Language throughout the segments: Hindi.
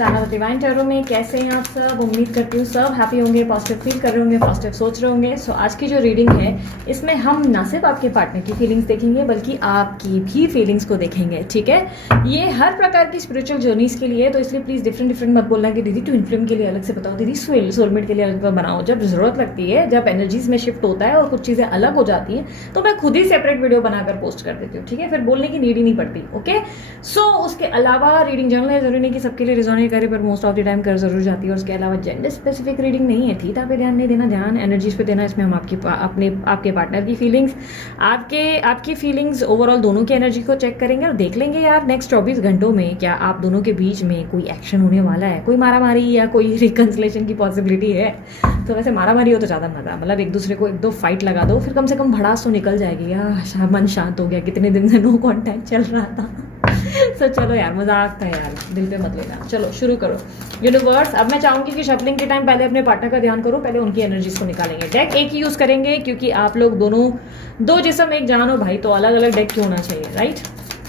चैनल डिवाइन टैरो में। कैसे हैं आप सब? उम्मीद करती हूँ सब हैप्पी होंगे, पॉजिटिव फील कर रहे होंगे, पॉजिटिव सोच रहे होंगे। सो आज की जो रीडिंग है इसमें हम ना सिर्फ आपके पार्टनर की फीलिंग्स देखेंगे बल्कि आपकी भी फीलिंग्स को देखेंगे, ठीक है। ये हर प्रकार की स्पिरिचुअल जर्नीज के लिए, तो इसलिए प्लीज डिफरेंट मत बोलना कि दीदी ट्विन फ्लेम के लिए अलग से बताओ, दीदी सोलमेट के लिए अलग बनाओ। जब जरूरत लगती है, जब एनर्जीज में शिफ्ट होता है और कुछ चीजें अलग हो जाती हैं, तो मैं खुद ही सेपरेट वीडियो बनाकर पोस्ट कर देती हूँ, ठीक है। फिर बोलने की नीड ही नहीं पड़ती, ओके। सो उसके अलावा रीडिंग जनरल है, जरूरी नहीं कि सबके लिए रिजोनेट करे, पर मोस्ट ऑफ द टाइम कर जरूर जाती है। और उसके अलावा जेंडर स्पेसिफिक रीडिंग नहीं है, थीटा पे ध्यान नहीं देना, ध्यान एनर्जीज पे देना। इसमें हम आपके पार्टनर की फीलिंग्स, आपकी फीलिंग्स ओवरऑल दोनों की एनर्जी को चेक करेंगे और देख लेंगे यार नेक्स्ट 24 घंटों में क्या आप दोनों के बीच में कोई एक्शन होने वाला है, कोई मारामारी या कोई रिकंसिलेशन की पॉसिबिलिटी है। तो वैसे मारामारी हो तो ज़्यादा मजा, मतलब एक दूसरे को एक दो फाइट लगा दो, फिर कम से कम भड़ास तो निकल जाएगी यार, मन शांत हो गया, कितने दिन से नो कॉन्टैक्ट चल रहा था। सो चलो यार, मजाक था यार, दिल पे मत लेना। चलो शुरू करो यूनिवर्स। अब मैं चाहूंगी कि शफलिंग के टाइम पहले अपने पार्टनर का ध्यान करो, पहले उनकी एनर्जीज को निकालेंगे। डेक एक ही यूज करेंगे क्योंकि आप लोग दोनों दो जिस्म एक जान हो भाई, तो अलग अलग डेक क्यों होना चाहिए, राइट।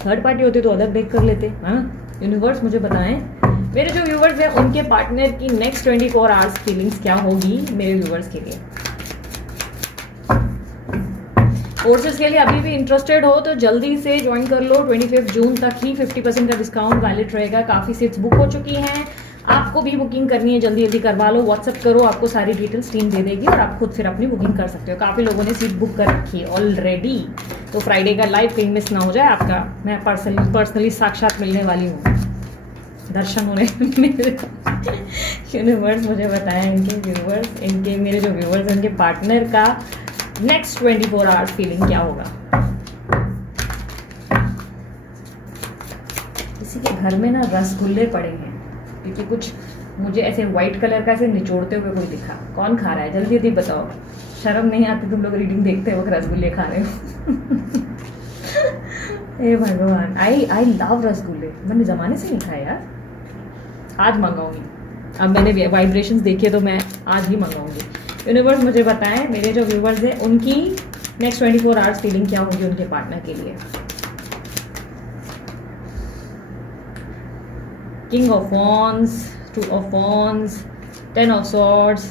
थर्ड पार्टी होती तो अलग डेक कर लेते। हाँ यूनिवर्स मुझे बताएं, मेरे जो व्यूवर्स हैं उनके पार्टनर की नेक्स्ट 24 आवर्स फीलिंग्स क्या होगी मेरे व्यूवर्स के लिए। कोर्सेज के लिए अभी भी इंटरेस्टेड हो तो जल्दी से ज्वाइन कर लो। 25 जून तक ही 50% का डिस्काउंट वैलिड रहेगा। काफ़ी सीट्स बुक हो चुकी हैं, आपको भी बुकिंग करनी है, जल्दी जल्दी करवा लो। व्हाट्सअप करो, आपको सारी डिटेल्स टीम दे देगी और आप खुद फिर अपनी बुकिंग कर सकते हो। काफ़ी लोगों ने सीट बुक कर रखी है ऑलरेडी, तो फ्राइडे का लाइव कहीं मिस ना हो जाए आपका। मैं पर्सनली साक्षात मिलने वाली हूँ, दर्शन हो रहे मेरे। यूनिवर्स मुझे बताया इनके मेरे जो व्यूवर्स हैं उनके पार्टनर का नेक्स्ट 24 आवर्स फीलिंग क्या होगा। किसी के घर में ना रसगुल्ले पड़े हैं, क्योंकि कुछ मुझे ऐसे व्हाइट कलर का ऐसे निचोड़ते हुए कोई दिखा। कौन खा रहा है जल्दी जल्दी बताओ, शर्म नहीं आती तुम लोग रीडिंग देखते वक्त रसगुल्ले खा रहे हो। हे भगवान, आई लव रसगुल्ले, मैंने जमाने से नहीं खाया यार, आज मंगाऊंगी। अब मैंने वाइब्रेशंस देखे तो मैं आज ही मंगाऊंगी। यूनिवर्स मुझे बताएं मेरे जो व्यूवर्स हैं उनकी नेक्स्ट 24 आवर्स फीलिंग क्या होगी उनके पार्टनर के लिए। King of wands, 2 of wands, 10 of swords,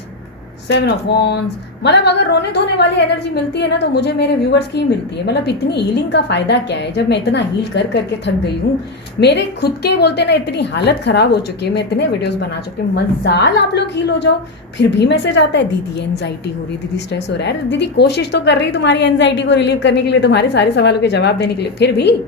7 of wands. मतलब अगर रोने धोने वाली एनर्जी मिलती है ना तो मुझे मेरे व्यूवर्स की ही मिलती है। मतलब इतनी हीलिंग का फायदा क्या है जब मैं इतना हील कर करके थक गई हूँ। मेरे खुद के बोलते ना इतनी हालत खराब हो चुकी है, मैं इतने वीडियोस बना चुकी हूँ, मजाल आप लोग हील हो जाओ। फिर भी मैसेज आता है दीदी एंजाइटी हो रही, दीदी स्ट्रेस हो रहा है। दीदी कोशिश तो कर रही तुम्हारी एंजाइटी को रिलीव करने के लिए, तुम्हारे सारे सवालों के जवाब देने के लिए, फिर भी।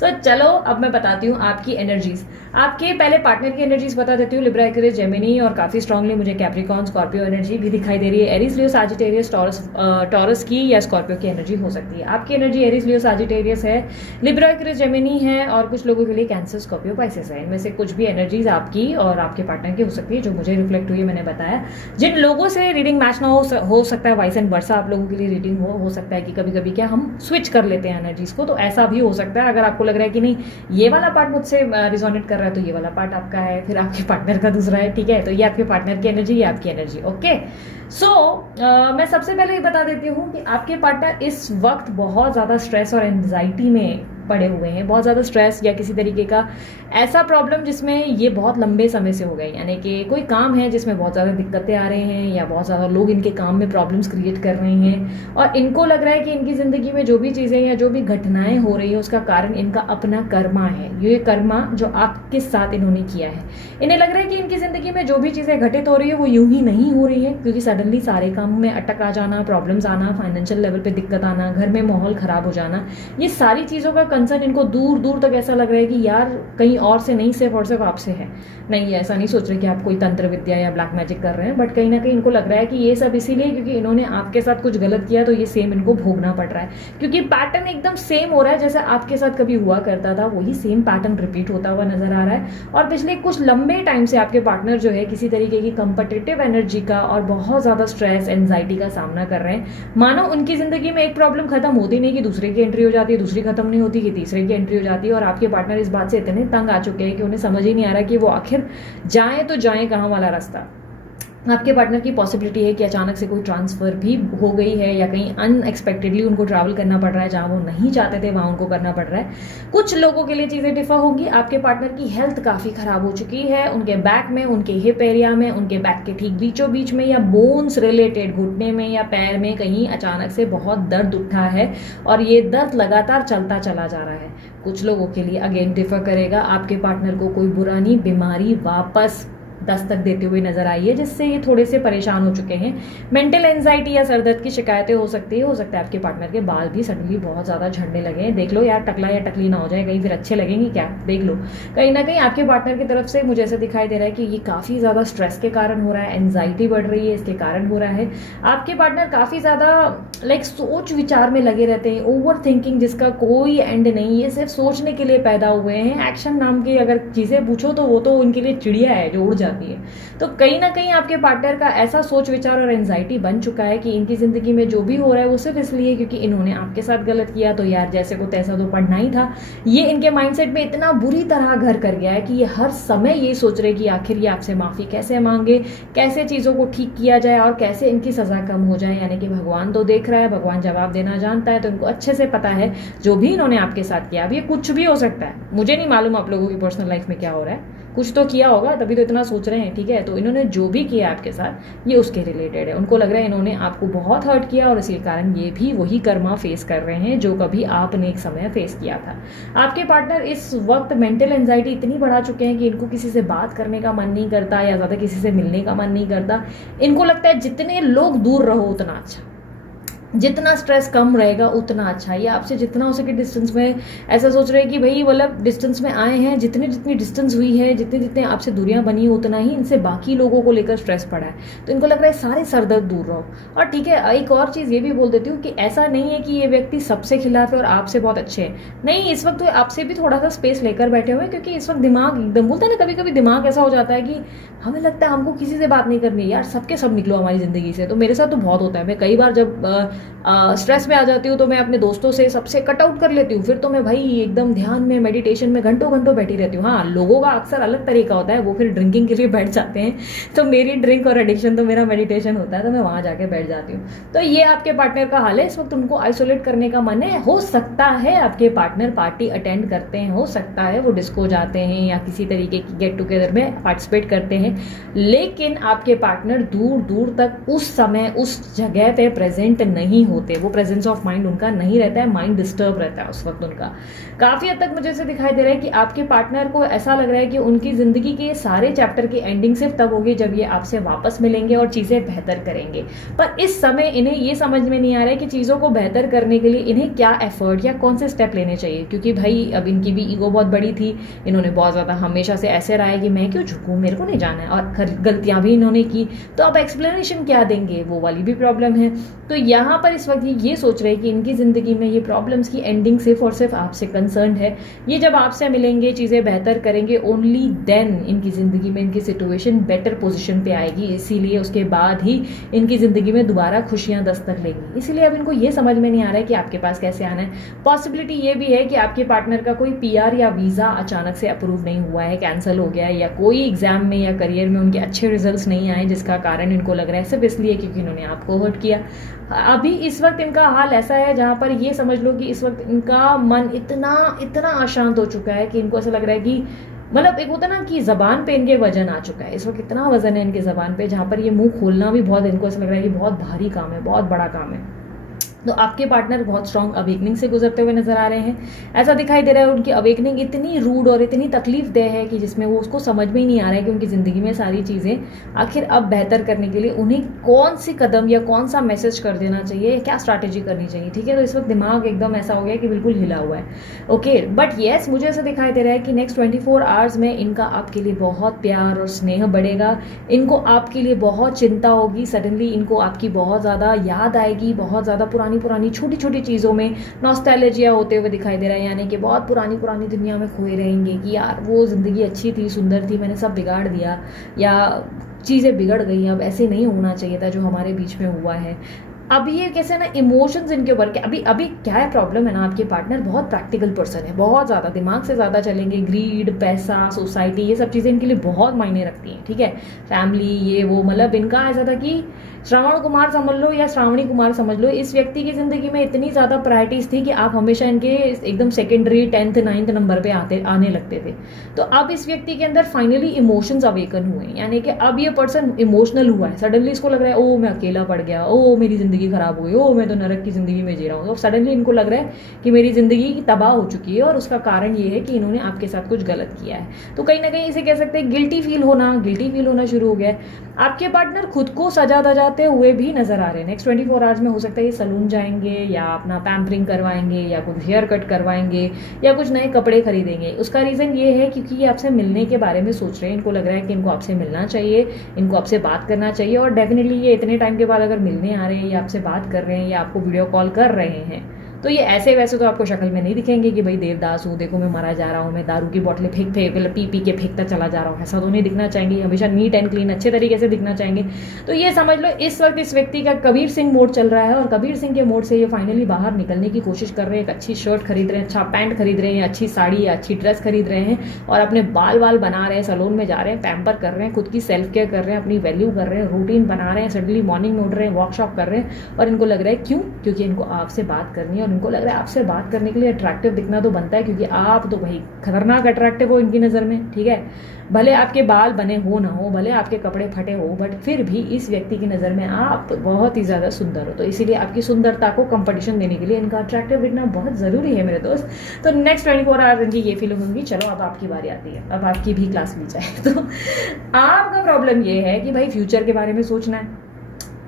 सो चलो अब मैं बताती हूँ आपकी एनर्जीज। आपके पहले पार्टनर की एनर्जीज बता देती हूँ। लिब्रा, एक्वेरियस, जेमिनी और काफी स्ट्रांगली मुझे कैप्रिकॉर्न, स्कॉर्पियो एनर्जी भी दिखाई दे रही है। एरीज, लियो, सजिटेरियस, टॉरस की या स्कॉर्पियो की एनर्जी हो सकती है। आपकी एनर्जी एरीज, लियो, सजिटेरियस है, लिब्रा, एक्वेरियस, जेमिनी है और कुछ लोगों के लिए कैंसर, स्कॉर्पियो, पाइसेस है। इनमें से कुछ भी एनर्जीज आपकी और आपके पार्टनर की हो सकती है जो मुझे रिफ्लेक्ट हुई है, मैंने बताया। जिन लोगों से रीडिंग मैच ना हो सकता है वाइस एंड वर्सा आप लोगों के लिए रीडिंग हो सकता है कि कभी कभी क्या हम स्विच कर लेते हैं एनर्जीज को, तो ऐसा भी हो सकता है। अगर आपको लग रहा है कि नहीं ये वाला पार्ट मुझसे रिजोनेट कर रहा है तो ये वाला पार्ट आपका है, फिर आपके पार्टनर का दूसरा है, ठीक है। तो ये आपके पार्टनर की एनर्जी, ये आपकी एनर्जी, ओके। सो मैं सबसे पहले ये बता देती हूँ कि आपके पार्टनर इस वक्त बहुत ज़्यादा स्ट्रेस और एंजाइटी में पड़े हुए हैं। बहुत ज़्यादा स्ट्रेस या किसी तरीके का ऐसा प्रॉब्लम जिसमें ये बहुत लंबे समय से हो गए, यानी कि कोई काम है जिसमें बहुत ज़्यादा दिक्कतें आ रहे हैं या बहुत ज़्यादा लोग इनके काम में प्रॉब्लम्स क्रिएट कर रहे हैं और इनको लग रहा है कि इनकी ज़िंदगी में जो भी चीज़ें या जो भी घटनाएं हो रही है उसका कारण इनका अपना कर्मा है। ये कर्मा जो आपके साथ इन्होंने किया है, इन्हें लग रहा है कि इनकी ज़िंदगी में जो भी चीज़ें घटित हो रही है वो यूं ही नहीं हो रही है, क्योंकि सडनली सारे काम में अटक आ जाना, प्रॉब्लम्स आना, फाइनेंशियल लेवल पे दिक्कत आना, घर में माहौल ख़राब हो जाना, ये सारी चीज़ों का कंसर्न इनको दूर दूर तक ऐसा लग रहा है कि यार कहीं और से नहीं, सिर्फ और सिर्फ आपसे है। नहीं, ऐसा नहीं सोच रहे कि आप कोई तंत्र विद्या या ब्लैक मैजिक कर रहे हैं, बट कहीं ना कहीं इनको लग रहा है कि ये सब इसीलिए क्योंकि इन्होंने आपके साथ कुछ गलत किया तो ये सेम इनको भोगना पड़ रहा है, क्योंकि पैटर्न एकदम सेम हो रहा है जैसे आपके साथ कभी हुआ करता था, वही सेम पैटर्न रिपीट होता हुआ नजर आ रहा है। और पिछले कुछ लंबे टाइम से आपके पार्टनर जो है किसी तरीके की कंपटिटिव एनर्जी का और बहुत ज्यादा स्ट्रेस, एंजाइटी का सामना कर रहे हैं। मानो उनकी जिंदगी में एक प्रॉब्लम खत्म होती नहीं कि दूसरे की एंट्री हो जाती है, दूसरी खत्म नहीं होती कि तीसरे की एंट्री हो जाती है। और आपके पार्टनर इस बात से इतने तंग आ चुके हैं कि उन्हें समझ ही नहीं आ रहा कि वो आखिर जाए तो जाए कहाँ वाला रास्ता। आपके पार्टनर की पॉसिबिलिटी है कि अचानक से कोई ट्रांसफ़र भी हो गई है या कहीं अनएक्सपेक्टेडली उनको ट्रैवल करना पड़ रहा है, जहाँ वो नहीं चाहते थे वहाँ उनको करना पड़ रहा है। कुछ लोगों के लिए चीज़ें डिफर होंगी। आपके पार्टनर की हेल्थ काफ़ी ख़राब हो चुकी है, उनके बैक में, उनके हिप एरिया में, उनके बैक के ठीक बीचों बीच में या बोन्स रिलेटेड घुटने में या पैर में कहीं अचानक से बहुत दर्द उठा है और ये दर्द लगातार चलता चला जा रहा है। कुछ लोगों के लिए अगेन डिफर करेगा, आपके पार्टनर को कोई पुरानी बीमारी वापस दस्तक देते हुए नजर आई है, जिससे ये थोड़े से परेशान हो चुके हैं। मेंटल एंजाइटी या सरदर्द की शिकायतें हो सकती है। हो सकता है आपके पार्टनर के बाल भी सडनली बहुत ज़्यादा झड़ने लगे हैं। देख लो यार, टकला या टकली ना हो जाए कहीं, फिर अच्छे लगेंगे क्या, देख लो। कहीं ना कहीं आपके पार्टनर की तरफ से मुझे ऐसा दिखाई दे रहा है कि ये काफ़ी ज़्यादा स्ट्रेस के कारण हो रहा है, एंजाइटी बढ़ रही है, इसके कारण हो रहा है। आपके पार्टनर काफ़ी ज़्यादा सोच विचार में लगे रहते हैं, ओवर थिंकिंग जिसका कोई एंड नहीं, ये सिर्फ सोचने के लिए पैदा हुए हैं। एक्शन नाम की अगर चीज़ें पूछो तो वो तो उनके लिए चिड़िया है जो उड़ जाती है। तो कहीं ना कहीं आपके पार्टनर का ऐसा सोच विचार और एंजाइटी बन चुका है कि इनकी जिंदगी में जो भी हो रहा है वो सिर्फ इसलिए क्योंकि इन्होंने आपके साथ गलत किया, तो यार जैसे को तैसा तो पढ़ना ही था। ये इनके माइंडसेट में इतना बुरी तरह घर कर गया है कि ये हर समय ये सोच रहे कि आखिर ये आपसे माफी कैसे मांगे, कैसे चीजों को ठीक किया जाए और कैसे इनकी सजा कम हो जाए। यानी कि भगवान तो देख रहा है, भगवान जवाब देना जानता है, तो इनको अच्छे से पता है जो भी इन्होंने आपके साथ किया। अब ये कुछ भी हो सकता है, मुझे नहीं मालूम आप लोगों की पर्सनल लाइफ में क्या हो रहा है, कुछ तो किया होगा तभी तो इतना सोच रहे हैं, ठीक है। तो इन्होंने जो भी किया आपके साथ ये उसके रिलेटेड है। उनको लग रहा है इन्होंने आपको बहुत हर्ट किया और इसी कारण ये भी वही कर्मा फेस कर रहे हैं जो कभी आपने एक समय फेस किया था। आपके पार्टनर इस वक्त मेंटल एंजाइटी इतनी बढ़ा चुके हैं कि इनको किसी से बात करने का मन नहीं करता या ज़्यादा किसी से मिलने का मन नहीं करता। इनको लगता है जितने लोग दूर रहो उतना अच्छा, जितना स्ट्रेस कम रहेगा उतना अच्छा। ये आपसे जितना हो सके डिस्टेंस में, ऐसा सोच रहे हैं कि भाई मतलब डिस्टेंस में आए हैं, जितनी जितनी डिस्टेंस हुई है, जितने जितने आपसे दूरियां बनी उतना ही इनसे बाकी लोगों को लेकर स्ट्रेस पड़ा है। तो इनको लग रहा है सारे सरदर्द दूर रहो। और ठीक है, एक और चीज़ ये भी बोल देती हूँ कि ऐसा नहीं है कि ये व्यक्ति सबसे खिलाफ है और आपसे बहुत अच्छे हैं, नहीं। इस वक्त तो आपसे भी थोड़ा सा स्पेस लेकर बैठे हुए हैं क्योंकि इस वक्त दिमाग एकदम बोलता है ना, कभी कभी दिमाग ऐसा हो जाता है कि हमें लगता है हमको किसी से बात नहीं करनी यार, सबके सब निकलो हमारी ज़िंदगी से। तो मेरे साथ तो बहुत होता है, मैं कई बार जब स्ट्रेस में आ जाती हूँ तो मैं अपने दोस्तों से सबसे कट आउट कर लेती हूँ। फिर तो मैं भाई एकदम ध्यान में, मेडिटेशन में घंटों घंटों बैठी रहती हूँ। हाँ, लोगों का अक्सर अलग तरीका होता है, वो फिर ड्रिंकिंग के लिए बैठ जाते हैं, तो मेरी ड्रिंक और एडिक्शन तो मेरा मेडिटेशन होता है, तो मैं वहाँ जाके बैठ जाती हूँ। तो ये आपके पार्टनर का हाल है, इस वक्त उनको आइसोलेट करने का मन है। हो सकता है आपके पार्टनर पार्टी अटेंड करते हैं, हो सकता है वो डिस्को जाते हैं या किसी तरीके की गेट टुगेदर में पार्टिसिपेट करते हैं, लेकिन आपके पार्टनर दूर दूर तक उस समय उस जगह पे प्रेजेंट नहीं होते। वो प्रेजेंस ऑफ माइंड उनका नहीं रहता है, माइंड डिस्टर्ब रहता है उस वक्त उनका। काफी हद तक मुझे ऐसे दिखाई दे रहा है कि आपके पार्टनर को ऐसा लग रहा है कि उनकी जिंदगी के सारे चैप्टर की एंडिंग सिर्फ तब होगी जब ये आपसे वापस मिलेंगे और चीजें बेहतर करेंगे। पर इस समय इन्हें ये समझ में नहीं आ रहा है कि चीजों को बेहतर करने के लिए इन्हें क्या एफर्ट या कौन से स्टेप लेने चाहिए, क्योंकि भाई अब इनकी भी ईगो बहुत बड़ी थी। इन्होंने बहुत ज्यादा हमेशा से ऐसे रहा है कि मैं क्यों झुकूं, मेरे को नहीं जाना है, और गलतियां भी इन्होंने की, तो अब एक्सप्लेनेशन क्या देंगे, वो वाली भी प्रॉब्लम है। तो यहाँ पर इस वक्त ये सोच रहे हैं कि इनकी जिंदगी में ये प्रॉब्लम्स की एंडिंग सिर्फ और सिर्फ आपसे कंसर्न है। ये जब आपसे मिलेंगे, चीजें बेहतर करेंगे, ओनली देन इनकी जिंदगी में इनकी सिचुएशन बेटर पोजीशन पे आएगी। इसीलिए उसके बाद ही इनकी जिंदगी में दोबारा खुशियां दस्तक लेंगी। इसीलिए अब इनको ये समझ में नहीं आ रहा है कि आपके पास कैसे आना है। पॉसिबिलिटी ये भी है कि आपके पार्टनर का कोई PR या वीजा अचानक से अप्रूव नहीं हुआ है, कैंसिल हो गया है, या कोई एग्जाम में या करियर में उनके अच्छे रिजल्ट्स नहीं आए, जिसका कारण इनको लग रहा है सिर्फ इसलिए क्योंकि इन्होंने आपको हर्ट किया। अभी इस वक्त इनका हाल ऐसा है जहां पर ये समझ लो कि इस वक्त इनका मन इतना इतना अशांत हो चुका है कि इनको ऐसा लग रहा है कि मतलब एक होता ना कि जबान पे इनके वजन आ चुका है। इस वक्त इतना वजन है इनके जबान पे जहां पर ये मुंह खोलना भी बहुत, इनको ऐसा लग रहा है कि बहुत भारी काम है, बहुत बड़ा काम है। तो आपके पार्टनर बहुत स्ट्रॉन्ग अवेकनिंग से गुजरते हुए नजर आ रहे हैं। ऐसा दिखाई दे रहा है उनकी अवेकनिंग इतनी रूड और इतनी तकलीफ देह है कि जिसमें वो उसको समझ में ही नहीं आ रहा है कि उनकी ज़िंदगी में सारी चीज़ें आखिर अब बेहतर करने के लिए उन्हें कौन सी कदम या कौन सा मैसेज कर देना चाहिए, क्या स्ट्रैटेजी करनी चाहिए। ठीक है, तो इस वक्त दिमाग एकदम ऐसा हो गया कि बिल्कुल हिला हुआ है। ओके, बट येस, मुझे ऐसा दिखाई दे रहा है कि नेक्स्ट 24 आवर्स में इनका आपके लिए बहुत प्यार और स्नेह बढ़ेगा। इनको आपके लिए बहुत चिंता होगी, सडनली इनको आपकी बहुत ज़्यादा याद आएगी, बहुत ज़्यादा पुरानी छोटी छोटी चीज़ों में नॉस्टैल्जिया होते हुए दिखाई दे रहा है। यानी कि बहुत पुरानी दुनिया में खोए रहेंगे कि यार वो ज़िंदगी अच्छी थी, सुंदर थी, मैंने सब बिगाड़ दिया, या चीज़ें बिगड़ गई, अब ऐसे नहीं होना चाहिए था जो हमारे बीच में हुआ है। अब ये कैसे ना इमोशंस इनके ऊपर के अभी अभी क्या है प्रॉब्लम है ना, आपके पार्टनर बहुत प्रैक्टिकल पर्सन है, बहुत ज़्यादा दिमाग से ज़्यादा चलेंगे, ग्रीड, पैसा, सोसाइटी, ये सब चीज़ें इनके लिए बहुत मायने रखती हैं, ठीक है, फैमिली, ये वो, मतलब इनका ऐसा था कि श्रवण कुमार समझ लो या श्रावणी कुमार समझ लो, इस व्यक्ति की ज़िंदगी में इतनी ज़्यादा प्रायोरिटीज़ थी कि आप हमेशा इनके एकदम सेकेंडरी 10th 9th नंबर पे आने लगते थे। तो अब इस व्यक्ति के अंदर फाइनली इमोशंस अवेकन हुए, यानी कि अब ये पर्सन इमोशनल हुआ है, सडनली इसको लग रहा है ओ मैं अकेला पड़ गया, ओ मेरी ज़िंदगी खराब हो गई, ओ मैं तो नरक की ज़िंदगी में जी रहा हूँ। तो सडनली इनको लग रहा है कि मेरी ज़िंदगी तबाह हो चुकी है, और उसका कारण ये है कि इन्होंने आपके साथ कुछ गलत किया है। तो कहीं ना कहीं इसे कह सकते हैं गिल्टी फील होना शुरू हो गया है। आपके पार्टनर खुद को सजा धजाते हुए भी नजर आ रहे हैं। नेक्स्ट 24 आवर्स में हो सकता है ये सलून जाएंगे, या अपना पैम्परिंग करवाएंगे, या कुछ हेयर कट करवाएंगे, या कुछ नए कपड़े खरीदेंगे। उसका रीज़न ये है क्योंकि ये आपसे मिलने के बारे में सोच रहे हैं, इनको लग रहा है कि इनको आपसे मिलना चाहिए, इनको आपसे बात करना चाहिए, और डेफिनेटली ये इतने टाइम के बाद अगर मिलने आ रहे हैं या आपसे बात कर रहे हैं या आपको वीडियो कॉल कर रहे हैं, तो ये ऐसे वैसे तो आपको शक्ल में नहीं दिखेंगे कि भाई देवदास हूँ, देखो मैं मारा जा रहा हूँ, मैं दारू की बोतलें पी के फेंकता चला जा रहा हूँ, ऐसा तो नहीं दिखना चाहेंगे, हमेशा नीट एंड क्लीन अच्छे तरीके से दिखना चाहेंगे। तो ये समझ लो इस वक्त इस व्यक्ति का कबीर सिंह मोड चल रहा है, और कबीर सिंह के मोड से ये फाइनली बाहर निकलने की कोशिश कर रहे हैं। एक अच्छी शर्ट खरीद रहे हैं, अच्छा पैंट खरीद रहे हैं, अच्छी साड़ी या अच्छी ड्रेस खरीद रहे हैं, और अपने बाल बना रहे हैं, सैलून में जा रहे हैं, पैम्पर कर रहे हैं, खुद की सेल्फ केयर कर रहे हैं, अपनी वैल्यू कर रहे हैं, रूटीन बना रहे हैं, सडनली मॉर्निंग में उठ रहे हैं, वर्कशॉप कर रहे हैं, और इनको लग रहा है क्यों, क्योंकि इनको आपसे बात करनी है, और इनको लग रहा है आपसे बात करने के लिए अट्रैक्टिव दिखना तो बनता है, क्योंकि आप तो भाई खतरनाक अट्रैक्टिव हो इनकी नज़र में, ठीक है। भले आपके बाल बने हो ना हो, भले आपके कपड़े फटे हो, बट फिर भी इस व्यक्ति की नज़र में आप बहुत ही ज़्यादा सुंदर हो। तो इसीलिए आपकी सुंदरता को कंपटीशन देने के लिए इनका अट्रैक्टिव दिखना बहुत ज़रूरी है मेरे दोस्त। तो नेक्स्ट 24 आवर्स इनकी ये फीलिंग होंगी। चलो अब आपकी बारी आती है, अब आपकी भी क्लास ली जाए। तो आपका प्रॉब्लम ये है कि भाई फ्यूचर के बारे में सोचना है,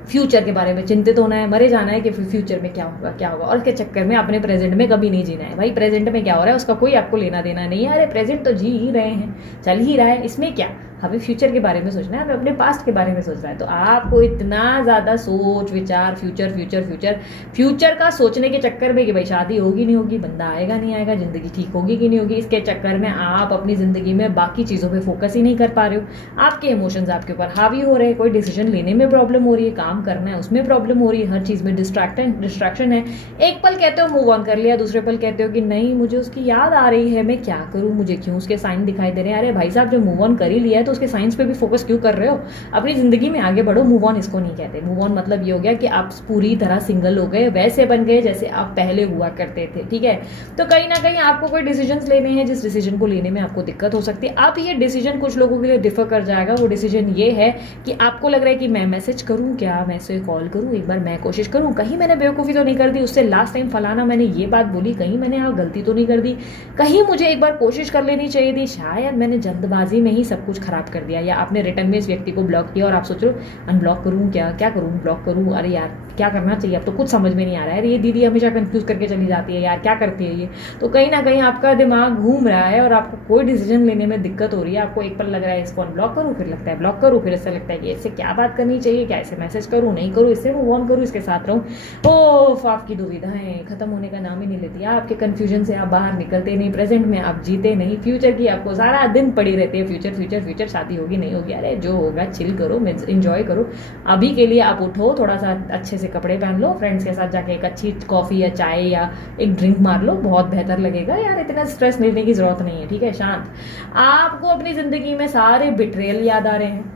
फ्यूचर के बारे में चिंतित होना है, मरे जाना है कि फ्यूचर में क्या होगा, और इसके चक्कर में अपने प्रेजेंट में कभी नहीं जीना है। भाई प्रेजेंट में क्या हो रहा है उसका कोई आपको लेना देना नहीं है, अरे प्रेजेंट तो जी ही रहे हैं, चल ही रहा है, इसमें क्या, हमें फ्यूचर के बारे में सोचना है, हमें अपने पास्ट के बारे में सोचना है। तो आपको इतना ज़्यादा सोच विचार फ्यूचर का सोचने के चक्कर में कि भाई शादी होगी नहीं होगी, बंदा आएगा नहीं आएगा, ज़िंदगी ठीक होगी कि नहीं होगी, इसके चक्कर में आप अपनी ज़िंदगी में बाकी चीज़ों पे फोकस ही नहीं कर पा रहे हो। आपके इमोशंस आपके ऊपर हावी हो रहे हैं, कोई डिसीजन लेने में प्रॉब्लम हो रही है, काम करना है उसमें प्रॉब्लम हो रही है, हर चीज़ में डिस्ट्रैक्शन है। एक पल कहते हो मूव ऑन कर लिया, दूसरे पल कहते हो कि नहीं मुझे उसकी याद आ रही है, मैं क्या करूँ, मुझे क्यों उसके साइन दिखाई दे रहे हैं। अरे भाई साहब जो मूव ऑन कर ही लिया है तो उसके साइंस पे भी फोकस क्यों कर रहे हो, अपनी जिंदगी में आगे बढ़ो। मूव ऑन इसको नहीं कहते, मूव ऑन मतलब ये हो गया कि आप पूरी तरह सिंगल हो गए, वैसे बन गए जैसे आप पहले हुआ करते थे, ठीक है। तो कहीं ना कहीं आपको कोई डिसीजंस लेने हैं, जिस डिसीजन को लेने में आपको दिक्कत हो सकती है। अब ये डिसीजन कुछ लोगों के लिए डिफर कर जाएगा। वो डिसीजन ये है कि आपको लग रहा है कि मैं मैसेज करूं क्या, मैं इसे कॉल करूं, एक बार मैं कोशिश करूं, कहीं मैंने बेवकूफ़ी तो नहीं कर दी, उससे लास्ट टाइम फलाना मैंने ये बात बोली, कहीं मैंने गलती तो नहीं कर दी, कहीं मुझे एक बार कोशिश कर लेनी चाहिए थी, शायद मैंने जल्दबाजी में ही सब कुछ खराब कर दिया, या आपने रिटर्न में इस व्यक्ति को ब्लॉक किया और आप सोच रहे हो अनब्लॉक करूं क्या करूं, ब्लॉक करूं, अरे यार क्या करना चाहिए, अब तो कुछ समझ में नहीं आ रहा है, ये दीदी हमेशा कंफ्यूज करके चली जाती है, यार क्या करती है ये। तो कहीं ना कहीं आपका दिमाग घूम रहा है और आपको कोई डिसीजन लेने में दिक्कत हो रही है। आपको एक पल लग रहा है इसको अनब्लॉक करूं, फिर लगता है ब्लॉक करूं, फिर ऐसा लगता है कि इससे क्या बात करनी चाहिए, क्या इसे मैसेज करूं नहीं करूं, इससे मूव ऑन करूं, इसके साथ रहूं। ओह आपकी दुविधाएं खत्म होने का नाम ही नहीं लेती, आपके कंफ्यूजन से आप बाहर निकलते नहीं, प्रेजेंट में आप जीते नहीं, फ्यूचर की आपको सारा दिन पड़ी रहती है, फ्यूचर शादी होगी नहीं होगी, अरे जो होगा चिल करो, इंजॉय करो। अभी के लिए आप उठो, थोड़ा सा अच्छे से कपड़े पहन लो, फ्रेंड्स के साथ जाके एक अच्छी कॉफ़ी या चाय या एक ड्रिंक मार लो, बहुत बेहतर लगेगा यार, इतना स्ट्रेस लेने की जरूरत नहीं है, ठीक है। शांत, आपको अपनी ज़िंदगी में सारे बिट्रेयल याद आ रहे हैं,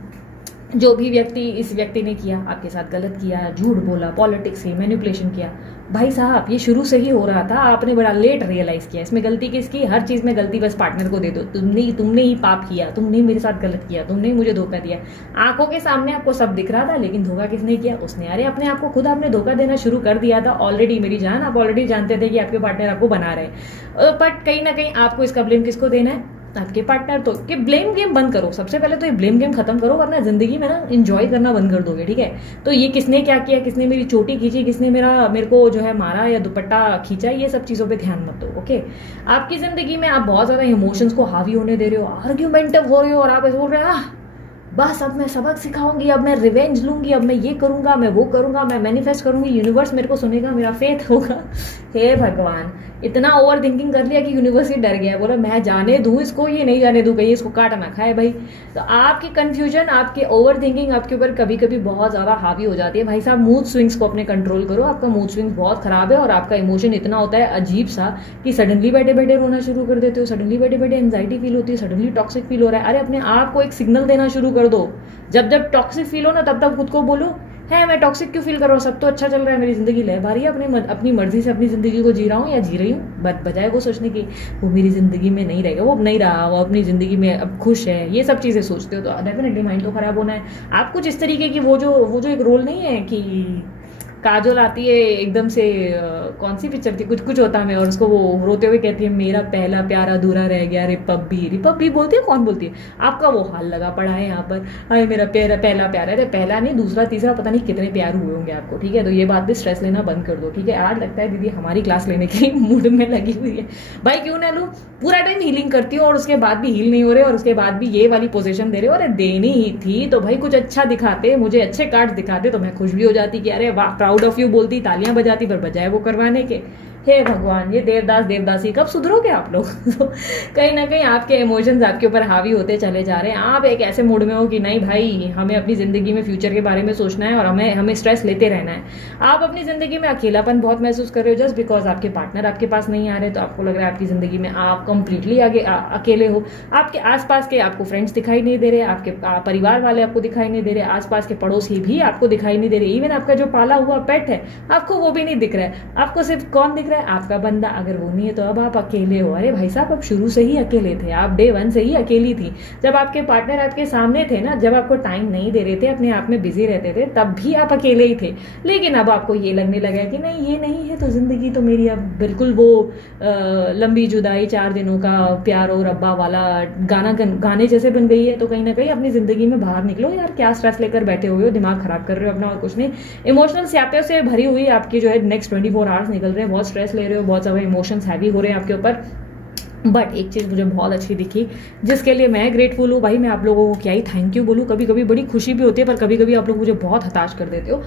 जो भी व्यक्ति इस व्यक्ति ने किया, आपके साथ गलत किया, झूठ बोला, पॉलिटिक्स की मैनिपुलेशन किया। भाई साहब ये शुरू से ही हो रहा था, आपने बड़ा लेट रियलाइज़ किया। इसमें गलती किसकी, हर चीज़ में गलती बस पार्टनर को दे दो, तुमने ही पाप किया, तुमने मेरे साथ गलत किया, तुमने ही मुझे धोखा दिया। आंखों के सामने आपको सब दिख रहा था, लेकिन धोखा किसने किया, उसने। अरे अपने आप को खुद आपने धोखा देना शुरू कर दिया था ऑलरेडी। मेरी जान, आप ऑलरेडी जानते थे कि आपके पार्टनर आपको बना रहे हैं, बट कहीं ना कहीं आपको इसका ब्लेम किसको देना है, आपके पार्टनर। तो कि ब्लेम गेम बंद करो, सबसे पहले तो ये ब्लेम गेम खत्म करो, वरना जिंदगी में ना एंजॉय करना बंद कर दोगे, ठीक है। तो ये किसने क्या किया, किसने मेरी चोटी खींची, किसने मेरे को जो है मारा या दुपट्टा खींचा, ये सब चीज़ों पे ध्यान मत दो, ओके। आपकी जिंदगी में आप बहुत ज़्यादा इमोशंस को हावी होने दे रहे हो, आर्ग्यूमेंटिव हो रहे हो, और आप ऐसे बोल रहे हो बस अब मैं सबक सिखाऊंगी, अब मैं रिवेंज लूंगी, अब मैं ये करूंगा, मैं वो करूंगा, मैं मैनिफेस्ट करूंगी, यूनिवर्स मेरे को सुनेगा, मेरा फेथ होगा। हे भगवान, इतना ओवर थिंकिंग कर लिया कि यूनिवर्स ही डर गया, बोला मैं जाने दूं इसको, ये नहीं जाने दूं, कहीं इसको काट ना खाए भाई। तो आपकी कंफ्यूजन, आपके ओवर थिंकिंग आपके ऊपर कभी कभी बहुत ज़्यादा हावी हो जाती है। भाई साहब, मूड स्विंग्स को अपने कंट्रोल करो। आपका मूड स्विंग्स बहुत खराब है और आपका इमोशन इतना होता है अजीब सा कि सडनली बैठे बैठे रोना शुरू कर देते हो, सडनली बैठे बैठे एंजाइटी फील होती है, सडनली टॉक्सिक फील हो रहा है। अरे अपने आप को एक सिग्नल देना शुरू कर दो। जब जब टॉक्सिक फील हो ना, तब तब खुद को बोलो है मैं टॉक्सिक क्यों फील कर रहा हूँ, सब तो अच्छा चल रहा है, मेरी जिंदगी लहभारी है, अपनी मर्जी से अपनी जिंदगी को जी रहा हूँ या जी रही हूँ। बजाय वो सोचने की वो मेरी जिंदगी में नहीं रहेगा, वो अब नहीं रहा, वो अपनी जिंदगी में अब खुश है, ये सब चीजें सोचते हो तो डेफिनेटली माइंड तो खराब होना है। आप कुछ इस तरीके की वो जो एक रोल नहीं है कि काजोल आती है एकदम से, कौन सी पिक्चर थी, कुछ कुछ होता मैं, और उसको वो रोते हुए कहती है मेरा पहला प्यार अधूरा रह गया, रिपब्बी बोलती है, कौन बोलती है, आपका वो हाल लगा पड़ा है यहाँ पर। अरे मेरा पहला प्यार है, अरे पहला नहीं दूसरा तीसरा पता नहीं कितने प्यार हुए होंगे आपको, ठीक है। तो ये बात भी स्ट्रेस लेना बंद कर दो, ठीक है। आज लगता है दीदी हमारी क्लास लेने के मूड में लगी हुई है। भाई क्यों ना लूँ, पूरा टाइम हीलिंग करती हो और उसके बाद भी हील नहीं हो रहे और उसके बाद भी ये वाली पोजीशन दे रहे हो। अरे देनी ही थी तो भाई कुछ अच्छा दिखाते, मुझे अच्छे कार्ड दिखाते तो मैं खुश भी हो जाती कि अरे वाह प्राउड ऑफ यू बोलती, तालियां बजाती, पर बजाय वो करवाने के हे भगवान, ये देवदासी कब सुधरोगे आप लोग। तो कहीं ना कहीं आपके इमोशंस आपके ऊपर हावी होते चले जा रहे हैं। आप एक ऐसे मूड में हो कि नहीं भाई हमें अपनी जिंदगी में फ्यूचर के बारे में सोचना है और हमें स्ट्रेस लेते रहना है। आप अपनी जिंदगी में अकेलापन बहुत महसूस कर रहे हो जस्ट बिकॉज आपके पार्टनर आपके पास नहीं आ रहे, तो आपको लग रहा है आपकी जिंदगी में आप कंप्लीटली अकेले हो। आपके आसपास के आपको फ्रेंड्स दिखाई नहीं दे रहे, आपके परिवार वाले आपको दिखाई नहीं दे रहे, आसपास के पड़ोसी भी आपको दिखाई नहीं दे रहे, इवन आपका जो पाला हुआ पेट है आपको वो भी नहीं दिख रहा है। आपको सिर्फ कौन दिख रहा है, आपका बंदा। अगर वो नहीं है तो अब आप अकेले हो। अरे भाई साहब, अब शुरू से ही अकेले थे आप, डे 1 से ही अकेली थी। जब आपके पार्टनर आपके सामने थे ना, जब आपको टाइम नहीं दे रहे थे, अपने आप में बिजी रहते थे, तब भी आप अकेले ही थे। लेकिन अब आपको ये लगने लगा कि नहीं ये नहीं है तो जिंदगी तो मेरी अब बिल्कुल वो लंबी जुदाई 4 दिनों का प्यार और रब्बा वाला गाने जैसे बन गई है। तो कहीं ना कहीं अपनी जिंदगी में बाहर निकलो यार, क्या स्ट्रेस लेकर बैठे हुए हो, दिमाग खराब कर रहे हो अपना और कुछ नहीं। इमोशनल स्यापे से भरी हुई आपकी जो है नेक्स्ट 24 आवर्स निकल रहे हैं, बहुत स्ट्रेस ले रहे हो, बहुत सारे इमोशंस हैवी हो रहे हैं आपके ऊपर। बट एक चीज़ मुझे बहुत अच्छी दिखी जिसके लिए मैं ग्रेटफुल हूँ। भाई मैं आप लोगों को क्या ही थैंक यू बोलूँ, कभी कभी बड़ी खुशी भी होती है पर कभी कभी आप लोग मुझे बहुत हताश कर देते हो।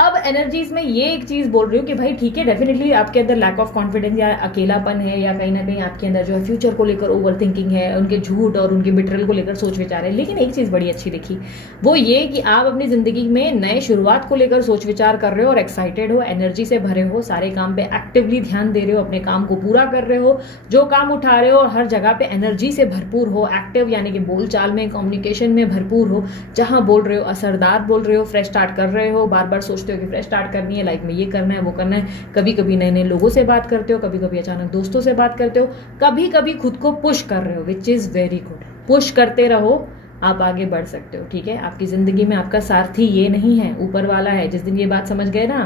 अब एनर्जीज में ये एक चीज बोल रही हूँ कि भाई ठीक है, डेफिनेटली आपके अंदर लैक ऑफ कॉन्फिडेंस या अकेलापन है, या कहीं ना कहीं आपके अंदर जो है फ्यूचर को लेकर ओवर थिंकिंग है, उनके झूठ और उनके बिट्रल को लेकर सोच विचार है। लेकिन एक चीज बड़ी अच्छी दिखी, वो ये कि आप अपनी जिंदगी में नए शुरुआत को लेकर सोच विचार कर रहे हो और एक्साइटेड हो, एनर्जी से भरे हो, सारे काम पे एक्टिवली ध्यान दे रहे हो, अपने काम को पूरा कर रहे हो, जो काम उठा रहे हो हर जगह पे एनर्जी से भरपूर हो, एक्टिव यानी कि बोलचाल में कम्युनिकेशन में भरपूर हो, जहां बोल रहे हो असरदार बोल रहे हो, फ्रेश स्टार्ट कर रहे हो, बार बार सोचते हो कि फ्रेश स्टार्ट करनी है, लाइफ में ये करना है वो करना है। कभी कभी नए नए लोगों से बात करते हो, कभी कभी अचानक दोस्तों से बात करते हो, कभी कभी खुद को पुश कर रहे हो, which is very good. Push करते रहो, आप आगे बढ़ सकते हो, ठीक है। आपकी जिंदगी में आपका सारथी ये नहीं है, ऊपर वाला है। जिस दिन ये बात समझ गए ना,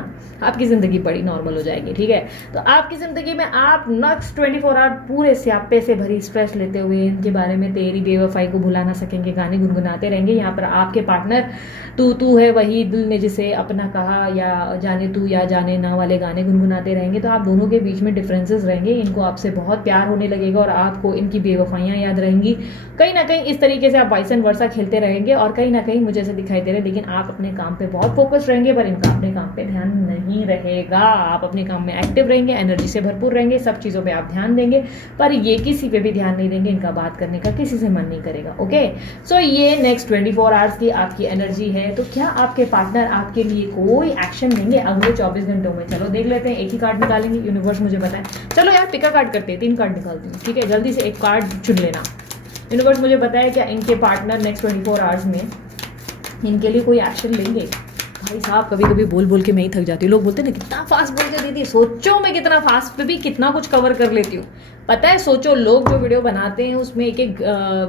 आपकी जिंदगी बड़ी नॉर्मल हो जाएगी, ठीक है। तो आपकी जिंदगी में आप नेक्स्ट 24 आवर पूरे स्यापे से भरी स्ट्रेस लेते हुए इनके बारे में तेरी बेवफाई को भुला ना सकेंगे गाने गुनगुनाते रहेंगे। यहाँ पर आपके पार्टनर तू है वही दिल ने जिसे अपना कहा या जाने तू या जाने ना वाले गाने गुनगुनाते रहेंगे। तो आप दोनों के बीच में डिफरेंसेस रहेंगे, इनको आपसे बहुत प्यार होने लगेगा और आपको इनकी बेवफाइयां याद रहेंगी। कहीं ना कहीं इस तरीके से आप वाइस एंड वर्सा खेलते रहेंगे और कहीं ना कहीं मुझे ऐसे दिखाई दे रहा है, लेकिन आप अपने काम पे बहुत फोकस रहेंगे पर इनका अपने काम पे ध्यान नहीं रहेगा। आप अपने काम में एक्टिव रहेंगे, एनर्जी से भरपूर रहेंगे, सब चीज़ों पे आप ध्यान देंगे, पर ये किसी पे भी ध्यान नहीं देंगे, इनका बात करने का किसी से मन नहीं करेगा। ओके, सो ये नेक्स्ट 24 आवर्स की आपकी एनर्जी है। तो क्या आपके पार्टनर आपके लिए कोई एक्शन लेंगे अगले 24 घंटों में? चलो देख लेते हैं, एक ही कार्ड निकालेंगे, यूनिवर्स मुझे बताए। चलो यार पिका कार्ड करते हैं, 3 कार्ड निकालती हूँ, ठीक है। जल्दी से एक कार्ड चुन लेना। यूनिवर्स मुझे बताया क्या इनके पार्टनर नेक्स्ट 24 आवर्स में इनके लिए कोई एक्शन लेंगे? भाई साहब कभी कभी बोल बोल के मैं ही थक जाती हूँ। लोग बोलते हैं ना कितना फास्ट बोलते दीदी, सोचो मैं कितना फास्ट पे भी कितना कुछ कवर कर लेती हूँ। पता है, सोचो लोग जो वीडियो बनाते हैं उसमें एक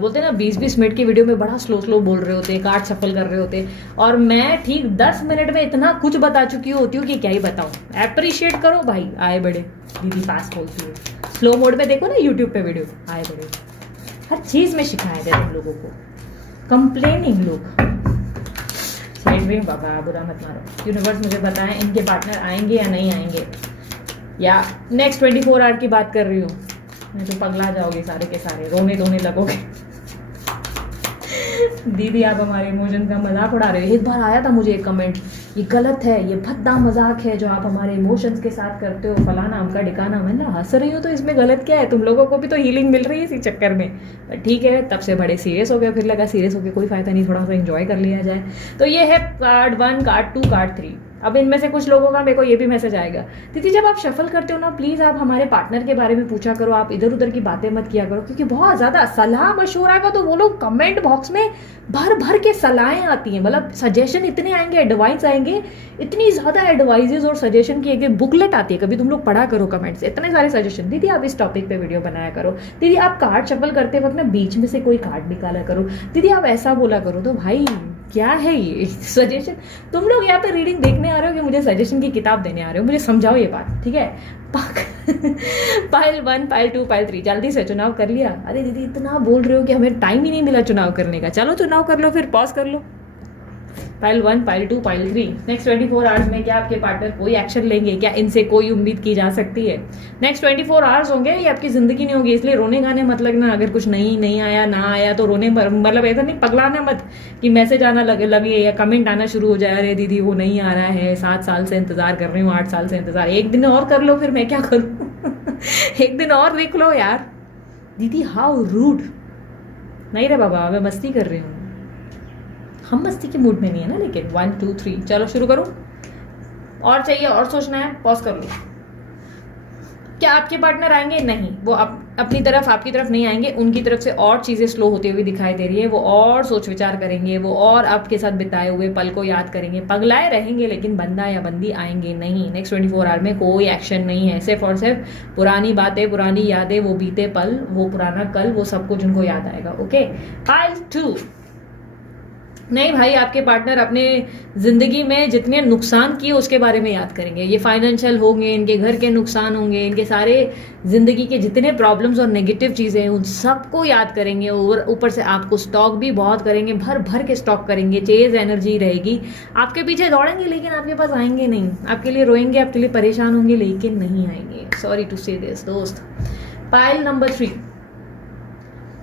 बोलते हैं ना 20-20 मिनट की वीडियो में बड़ा स्लो बोल रहे होते हैं, कार्ड शफल कर रहे होते हैं, और मैं ठीक 10 मिनट में इतना कुछ बता चुकी होती हूँ कि क्या ही बताऊँ। एप्रिशिएट करो भाई, आए बड़े दीदी फास्ट बोलती है। स्लो मोड में देखो ना यूट्यूब पे वीडियो, आए बड़े हर चीज में शिकायत है तुम लोगों को, कंप्लेनिंग लोग। साइड में बाबा बुरा मत मारो। यूनिवर्स मुझे बताएं इनके पार्टनर आएंगे या नहीं आएंगे, या नेक्स्ट 24 आवर की बात कर रही हूँ, नहीं तो पगला जाओगे सारे के सारे, रोने धोने लगोगे। दीदी आप हमारे इमोशन का मजाक उड़ा रहे हो। एक बार आया था मुझे एक कमेंट, ये गलत है, ये भद्दा मजाक है जो आप हमारे इमोशंस के साथ करते हो, फलाना हमका ढिकाना। मैंने हंस रही हो तो इसमें गलत क्या है, तुम लोगों को भी तो हीलिंग मिल रही है इसी चक्कर में। ठीक है, तब से बड़े सीरियस हो गए, फिर लगा सीरियस होकर कोई फायदा नहीं, थोड़ा सा एंजॉय कर लिया जाए। तो ये है कार्ड 1, कार्ड 2, कार्ड 3। अब इनमें से कुछ लोगों का मेरे को ये भी मैसेज आएगा, दीदी जब आप शफल करते हो ना प्लीज आप हमारे पार्टनर के बारे में पूछा करो, आप इधर उधर की बातें मत किया करो, क्योंकि बहुत ज्यादा सलाह मशवरा का तो वो लोग कमेंट बॉक्स में भर भर के सलाहें आती हैं, मतलब सजेशन इतने आएंगे, एडवाइस आएंगे, इतनी ज्यादा एडवाइजेज और सजेशन की एक बुकलेट आती है, कभी तुम लोग पढ़ा करो कमेंट्स, इतने सारे सजेशन, दीदी आप इस टॉपिक पे वीडियो बनाया करो, दीदी आप कार्ड शफल करते वक्त ना बीच में से कोई कार्ड निकाला करो, दीदी आप ऐसा बोला करो। तो भाई क्या है ये सजेशन? तुम लोग यहाँ पे रीडिंग देखने आ रहे हो कि मुझे सजेशन की किताब देने आ रहे हो? मुझे समझाओ ये बात, ठीक है। पाइल 1, पाइल 2, पाइल 3, जल्दी से चुनाव कर लिया? अरे दीदी इतना बोल रहे हो कि हमें टाइम ही नहीं मिला चुनाव करने का। चलो चुनाव कर लो, फिर पॉज कर लो। Pile 1, pile 2, pile 3। Next 24 hours में क्या आपके पार्टनर कोई एक्शन लेंगे? क्या इनसे कोई उम्मीद की जा सकती है? नेक्स्ट 24 आवर्स होंगे, ये आपकी जिंदगी नहीं होगी, इसलिए रोने गाने मत लगना। अगर कुछ नहीं आया ना आया तो रोने, मतलब ऐसा नहीं पगलाना मत कि मैसेज आना लगे या कमेंट आना शुरू हो जाए, अरे दीदी वो नहीं आ रहा है, 7 साल से इंतजार कर रही हूँ, 8 साल से इंतजार, एक दिन और कर लो, फिर मैं क्या करूँ? एक दिन और देख लो यार। दीदी हाउ रूड। नहीं रे बाबा, मैं मस्ती कर रही हूँ, हम मस्ती के मूड में नहीं है ना। लेकिन 1, 2, 3, चलो शुरू करूं? और चाहिए और सोचना है? पॉज कर लो। क्या आपके पार्टनर आएंगे? नहीं, वो अपनी तरफ आपकी तरफ नहीं आएंगे, उनकी तरफ से और चीजें स्लो होती हुई दिखाई दे रही है। वो और सोच विचार करेंगे, वो और आपके साथ बिताए हुए पल को याद करेंगे, पगलाए रहेंगे, लेकिन बंदा या बंदी आएंगे नहीं। नेक्स्ट 24 आवर में कोई एक्शन नहीं है, सिर्फ और सिर्फ पुरानी बातें, पुरानी यादें, वो बीते पल, वो पुराना कल, वो सब कुछ उनको याद आएगा। Okay, pile 2। नहीं भाई, आपके पार्टनर अपने जिंदगी में जितने नुकसान किए उसके बारे में याद करेंगे। ये फाइनेंशियल होंगे, इनके घर के नुकसान होंगे, इनके सारे जिंदगी के जितने प्रॉब्लम्स और नेगेटिव चीजें हैं उन सबको याद करेंगे। और ऊपर से आपको स्टॉक भी बहुत करेंगे, भर भर के स्टॉक करेंगे, चेज एनर्जी रहेगी, आपके पीछे दौड़ेंगे लेकिन आपके पास आएंगे नहीं, आपके लिए रोएंगे, आपके लिए परेशान होंगे लेकिन नहीं आएंगे। सॉरी टू से दिस दोस्त। Pile number 3।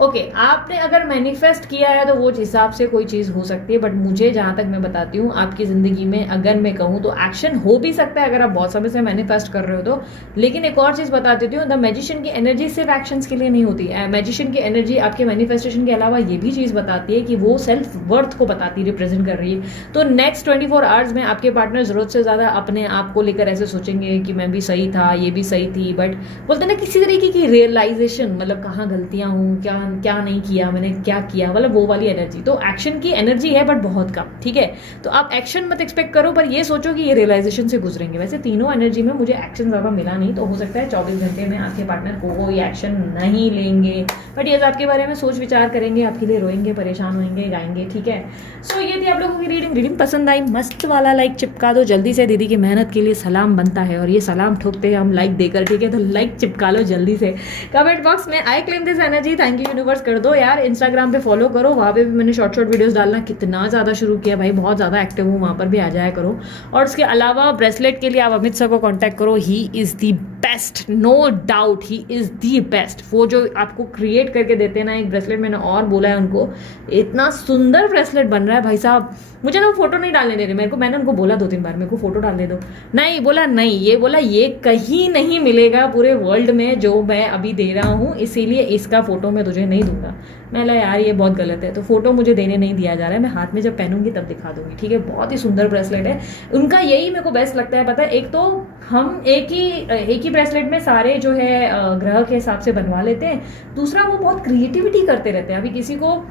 ओके, आपने अगर मैनिफेस्ट किया है तो वो हिसाब से कोई चीज हो सकती है, बट मुझे जहां तक मैं बताती हूँ आपकी जिंदगी में अगर मैं कहूँ तो एक्शन हो भी सकता है अगर आप बहुत समय से मैनिफेस्ट कर रहे हो तो। लेकिन एक और चीज बता देती हूँ, द मैजिशियन की एनर्जी सिर्फ एक्शंस के लिए नहीं होती है। मैजिशियन की एनर्जी आपके मैनिफेस्टेशन के अलावा ये भी चीज बताती है कि वो सेल्फ वर्थ को बताती है, रिप्रेजेंट कर रही है। तो नेक्स्ट 24 आवर्स में आपके पार्टनर जरूरत से ज्यादा अपने आप को लेकर ऐसे सोचेंगे कि मैं भी सही था, ये भी सही थी, बट बोलते ना किसी तरीके की रियलाइजेशन, मतलब कहाँ गलतियां हूँ, क्या नहीं किया मैंने, क्या किया, मतलब वो वाली एनर्जी। तो एक्शन की एनर्जी है बट बहुत कम, ठीक है। तो आप एक्शन मत एक्सपेक्ट करो, पर ये सोचो कि ये रियलाइजेशन से गुजरेंगे। वैसे तीनों एनर्जी में मुझे एक्शन ज्यादा मिला नहीं, तो हो सकता है 24 घंटे में आपके पार्टनर कोई एक्शन नहीं लेंगे, बट ये आपके बारे में सोच विचार करेंगे, आपके लिए रोएंगे, परेशान होंगे, गाएंगे, ठीक है। सो ये थी आप लोगों की रीडिंग पसंद आई मस्त वाला लाइक चिपका दो जल्दी से, दीदी की मेहनत के लिए सलाम बनता है और ये सलाम ठोकते हैं हम लाइक देकर, ठीक है। तो लाइक चिपका लो जल्दी से। कमेंट बॉक्स में I claim this energy, thank you universe कर दो यार। इंस्टाग्राम पे फॉलो करो, वहाँ पे भी मैंने शॉर्ट वीडियोस डालना कितना ज़्यादा शुरू किया भाई, बहुत ज़्यादा एक्टिव हूँ, वहाँ पर भी आ जाया करो। और इसके अलावा ब्रेसलेट के लिए आप अमित सर को कांटेक्ट करो, he is the best, no doubt he is the best. वो जो आपको क्रिएट करके देते हैं ना एक ब्रेसलेट, मैंने और बोला है उनको, इतना सुंदर ब्रेसलेट बन रहा है भाई साहब। मुझे ना वो फोटो नहीं डालने दे रहे मेरे को, मैंने उनको बोला 2-3 बार मेरे को फोटो डाल दे दो, नहीं बोला नहीं, ये बोला ये कहीं नहीं मिलेगा पूरे वर्ल्ड में जो मैं अभी दे रहा हूँ, इसीलिए इसका फोटो मैं तुझे नहीं दूंगा। मैं ला यार ये बहुत गलत है, तो फोटो मुझे देने नहीं दिया जा रहा है, मैं हाथ में जब पहनूंगी तब दिखा दूंगी, ठीक है। बहुत ही सुंदर ब्रेसलेट है उनका, यही मेरे को बेस्ट लगता है, पता है। एक तो हम एक ही ब्रेसलेट में सारे जो है ग्रह के हिसाब से बनवा लेते हैं, दूसरा वो बहुत क्रिएटिविटी करते रहते हैं। अभी किसी को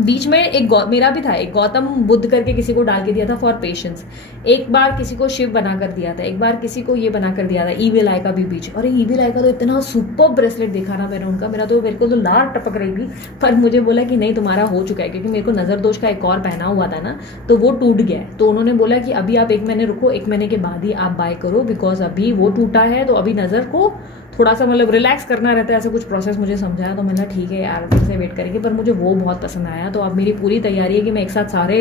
बीच में एक मेरा भी था, एक गौतम बुद्ध करके किसी को डाल के दिया था फॉर पेशेंस, एक बार किसी को शिव बना कर दिया था, एक बार किसी को ये बना कर दिया था ईविल आई का भी बीच। और ईविल आई का तो इतना सुपर ब्रेसलेट देखा ना मैंने उनका, मेरा तो मेरे को तो लार टपक रही थी, पर मुझे बोला कि नहीं तुम्हारा हो चुका है, क्योंकि मेरे को नजर दोष का एक और पहना हुआ था ना, तो वो टूट गया है। तो उन्होंने बोला कि अभी आप 1 महीने रुको, 1 महीने के बाद ही आप बाय करो, बिकॉज अभी वो टूटा है, तो अभी नजर को थोड़ा सा मतलब रिलैक्स करना रहता है, ऐसा कुछ प्रोसेस मुझे समझाया। तो मैंने ठीक है यार, फिर से वेट करेंगे, पर मुझे वो बहुत पसंद आया आया, तो अब मेरी पूरी तैयारी है कि मैं एक साथ सारे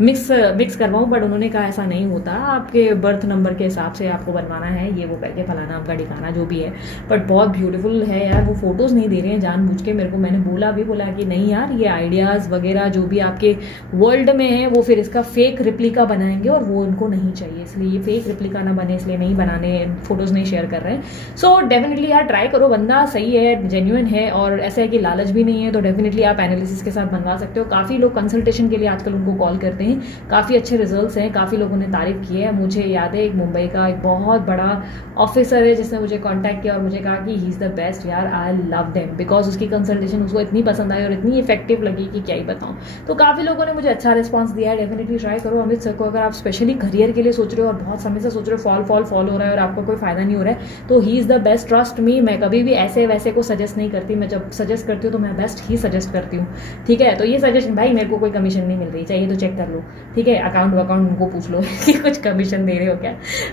मिक्स करवाऊँ, बट उन्होंने कहा ऐसा नहीं होता, आपके बर्थ नंबर के हिसाब से आपको बनवाना है, ये वो करके फलाना आपका ठिकाना जो भी है। बट बहुत ब्यूटीफुल है यार, वो फोटोज़ नहीं दे रहे हैं जानबूझ के मेरे को, मैंने बोला कि नहीं यार ये आइडियाज़ वगैरह जो भी आपके वर्ल्ड में है वो फिर इसका फेक रिप्लिका बनाएंगे और वो उनको नहीं चाहिए, इसलिए ये फेक रिप्लिका ना बने इसलिए नहीं बनाने, फोटोज़ नहीं शेयर कर रहे हैं। सो डेफिनेटली यार ट्राई करो, बंदा सही है, जेन्युइन है और ऐसा है कि लालच भी नहीं है, तो डेफिनेटली आप एनालिसिस के साथ बनवा सकते हो। काफ़ी लोग कंसल्टेशन के लिए आजकल उनको कॉल करते हैं, काफ़ी अच्छे रिजल्ट्स हैं, काफ़ी लोगों ने तारीफ की है। मुझे याद है एक मुंबई का एक बहुत बड़ा ऑफिसर है जिसने मुझे कॉन्टैक्ट किया और मुझे कहा कि ही इज़ द बेस्ट यार, आई लव देम, बिकॉज उसकी कंसल्टेशन उसको इतनी पसंद आई और इतनी इफेक्टिव लगी कि क्या ही बताऊँ। तो काफ़ी लोगों ने मुझे अच्छा रिस्पॉन्स दिया है। डेफिनेटली ट्राई करो अमित सर को, अगर आप स्पेशली करियर के लिए सोच रहे हो और बहुत समय से सोच रहे हो फॉल हो रहा है और आपको कोई फायदा नहीं हो रहा है, तो he is the best, trust me. मैं कभी भी ऐसे वैसे को सजेस्ट नहीं करती, मैं जब सजेस्ट करती हूँ तो मैं बेस्ट ही सजेस्ट करती हूँ, ठीक है। तो ये सजेशन भाई मेरे को कोई कमीशन नहीं मिल रही, चाहिए तो चेक कर लो, ठीक है, अकाउंट उनको पूछ लो कि कुछ कमीशन दे रहे हो क्या,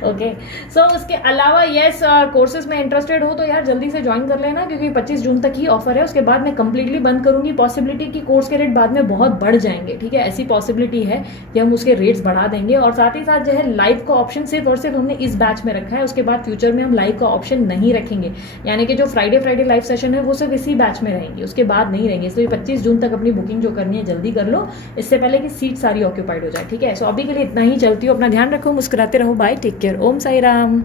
ओके। सो उसके अलावा येस, कोर्सेज में इंटरेस्टेड हो तो यार जल्दी से ज्वाइन कर लेना, क्योंकि 25 जून तक ही ऑफर है, उसके बाद मैं कंप्लीटली बंद करूंगी। पॉसिबिलिटी कि कोर्स के रेट बाद में बहुत बढ़ जाएंगे, ठीक है, ऐसी पॉसिबिलिटी है कि हम उसके रेट्स बढ़ा देंगे। और साथ ही साथ जो है लाइव का ऑप्शन सिर्फ और सिर्फ हमने इस बैच में रखा है, उसके बाद फ्यूचर में हम लाइव का ऑप्शन नहीं रखेंगे, यानी कि जो फ्राइडे लाइव सेशन है वो सिर्फ इसी बैच में रहेंगी, उसके बाद नहीं रहेंगे। इसलिए 25 जून तक अपनी बुकिंग जो करनी है जल्दी कर लो, इससे पहले कि सीट सारी ऑक्यूपाइड हो जाए, ठीक है। सो अभी के लिए इतना ही, चलती हूँ, अपना ध्यान रखो, मुस्कुराते रहो, बाय, टेक केयर, ओम साई राम।